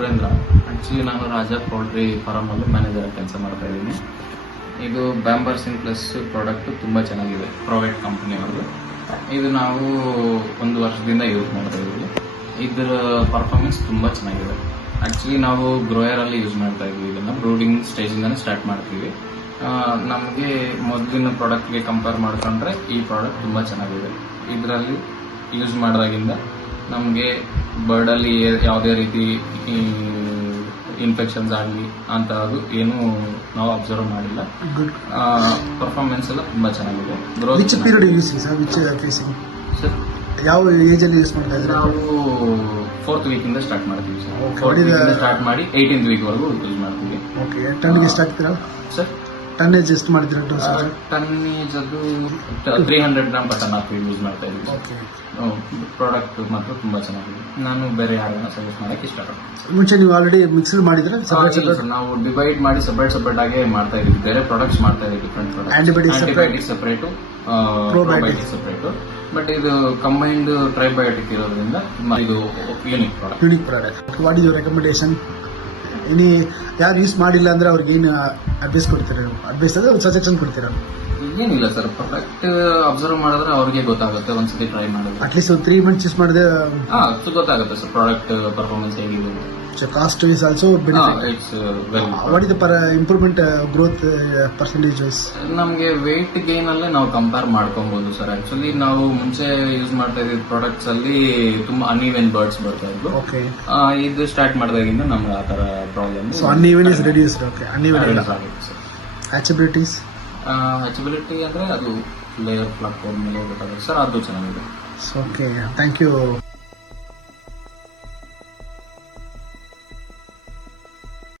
Surendra. Actually ನಾನು Raja poultry ಫಾರಮಲ್ಲಿ manager ಕೆಲಸ ಮಾಡ್ತಾ ಇದ್ದೀನಿ. ಇದು ಬ್ಯಾಂಬರ್ಸಿನ್ ಪ್ಲಸ್ ಪ್ರಾಡಕ್ಟು ತುಂಬ ಚೆನ್ನಾಗಿದೆ, ಪ್ರೈವೇಟ್ ಕಂಪ್ನಿಯವ್ರದ್ದು. ಇದು ನಾವು 1 ವರ್ಷದಿಂದ ಯೂಸ್ ಮಾಡ್ತಾ ಇದ್ದೀವಿ. ಇದರ ಪರ್ಫಾರ್ಮೆನ್ಸ್ ತುಂಬ ಚೆನ್ನಾಗಿದೆ. ಆ್ಯಕ್ಚುಲಿ ನಾವು ಗ್ರೋಯರಲ್ಲಿ ಯೂಸ್ ಮಾಡ್ತಾ ಇದ್ವಿ. ಇದನ್ನು ಬ್ರೂಡಿಂಗ್ ಸ್ಟೇಜಿಂದನೇ ಸ್ಟಾರ್ಟ್ ಮಾಡ್ತೀವಿ. ನಮಗೆ ಮೊದಲಿನ ಪ್ರಾಡಕ್ಟ್ಗೆ ಕಂಪೇರ್ ಮಾಡಿಕೊಂಡ್ರೆ ಈ ಪ್ರಾಡಕ್ಟ್ ತುಂಬ ಚೆನ್ನಾಗಿದೆ. ಇದರಲ್ಲಿ ಯೂಸ್ ಮಾಡಿದಾಗಿಂದ ನಮಗೆ ಬರ್ಡಲ್ಲಿ ಯಾವುದೇ ರೀತಿ ಇನ್ಫೆಕ್ಷನ್ಸ್ ಆಗಲಿ ಅಂತಹದ್ದು ಏನೂ ನಾವು ಅಬ್ಸರ್ವ್ ಮಾಡಿಲ್ಲ. ಪರ್ಫಾರ್ಮೆನ್ಸ್ ಎಲ್ಲ ತುಂಬ ಚೆನ್ನಾಗಿದೆ. Which period using sir? Which facing sir? ಯಾವ ಏಜಲ್ಲಿ ಯೂಸ್ ಮಾಡ್ತಾ ಇದ್ದೀರಾ? ನಾವು 4th ವೀಕಿಂದ ಸ್ಟಾರ್ಟ್ ಮಾಡ್ತೀವಿ ಸರ್. 4th ವೀಕಿಂದ ಸ್ಟಾರ್ಟ್ ಮಾಡಿ 18th ವೀಕ್ವರೆಗೂ ಯೂಸ್ ಮಾಡ್ತೀವಿ. ಓಕೆ. ಟನ್ಗೆ ಎಷ್ಟು ಹಾಕ್ತೀರಾ ಸರ್? ಟನ್ನೇಜ್ ಎಷ್ಟು ಮಾಡ್ತೀರಾ? ಟನ್ನೇಜ್ ಅದು 300 ಗ್ರಾಮ್ per ton ಹಾಕಿ ಯೂಸ್ ಮಾಡ್ತಾ ಇದ್ದೀವಿ. ಓಕೆ. ಪ್ರಾಡಕ್ಟ್ ಮಾತ್ರ ತುಂಬ ಚೆನ್ನಾಗಿದೆ. ನಾನು ಬೇರೆ ಯಾರನ್ನ ಸಜೆಸ್ಟ್ ಮಾಡೋಕ್ಕೆ ಇಷ್ಟಪಡ್ತೀನಿ. ಮುಂಚೆ ನೀವು ಆಲ್ರೆಡಿ ಮಿಕ್ಸರ್ ಮಾಡಿದ್ರೆ ನಾವು ಡಿವೈಡ್ ಮಾಡಿ ಸಪ್ರೇಟ್ ಆಗಿ ಮಾಡ್ತಾ ಇದೀವಿ. ಬೇರೆ ಪ್ರಾಡಕ್ಟ್ಸ್ ಮಾಡ್ತಾ ಇದೀವಿ, different products. Antibiotic separate, probiotic separate. But ಇದು ಕಂಬೈನ್ಡ್ ಟ್ರೈಬಯೋಟಿಕ್ ಇರೋದ್ರಿಂದ ಇದು unique product. What is your recommendation? ಯಾರು ಯೂಸ್ ಮಾಡಿಲ್ಲ ಅಂದ್ರೆ ಅವ್ರಿಗೆ ಏನು ಅಡ್ವೈಸ್ ಕೊಡ್ತೀರಾ? ಅಡ್ವೈಸ್ ಅಂದ್ರೆ ಸಜೆಷನ್ ಕೊಡ್ತೀರಾ? ಏನಿಲ್ಲ ಸರ್, ಪ್ರಾಡಕ್ಟ್ ಅಬ್ಸರ್ವ್ ಮಾಡಿದ್ರೆ ಅವ್ರಿಗೆ ಗೊತ್ತಾಗುತ್ತೆ. ಒಂದ್ಸತಿ ಟ್ರೈ ಮಾಡಿದ್ರೆ ಅಟ್ಲೀಸ್ಟ್ ಒಂದು 3 months ಯೂಸ್ ಮಾಡಿದ್ರೆ ಗೊತ್ತಾಗುತ್ತೆ ಸರ್ ಪ್ರಾಡಕ್ಟ್ ಪರ್ಫಾರ್ಮೆನ್ಸ್ ಹೇಗಿದೆ. Cost is also benefit. It's well. What is the improvement growth percentage wise? ನಮಗೆ ವೇಟ್ ಗೇನ್ ಅಲ್ಲೇ ನಾವು ಕಂಪೇರ್ ಮಾಡ್ಕೊಬಹುದು ಸರ್. ಆಕ್ಚುಲಿ ನಾವು ಮುಂಚೆ ಯೂಸ್ ಮಾಡ್ತಾ ಇದ್ದ ಪ್ರಾಡಕ್ಟ್ಸ್ ಅಲ್ಲಿ ತುಂಬಾ ಅನ್ಇವೆನ್ ಬರ್ಡ್ಸ್ ಬರ್ತಾ ಇದ್ವು. ಓಕೆ. ಇದು ಸ್ಟಾರ್ಟ್ ಮಾಡಿದಾಗಿಂದ ನಮ್ಗೆ ಆ ತರ problem. So uneven is reduced. Okay. Uneven ಆಗುತ್ತೆ ಸರ್. ಹ್ಯಾಚಬಿಲಿಟೀಸ್ ಅಂದ್ರೆ ಅದು ಲೇಯರ್ ಫ್ಲಕ್ ಮೇಲೆ ಗೊತ್ತಾಗುತ್ತೆ ಸರ್, ಅದು ಚೆನ್ನಾಗಿದೆ. ಓಕೆ. Thank you.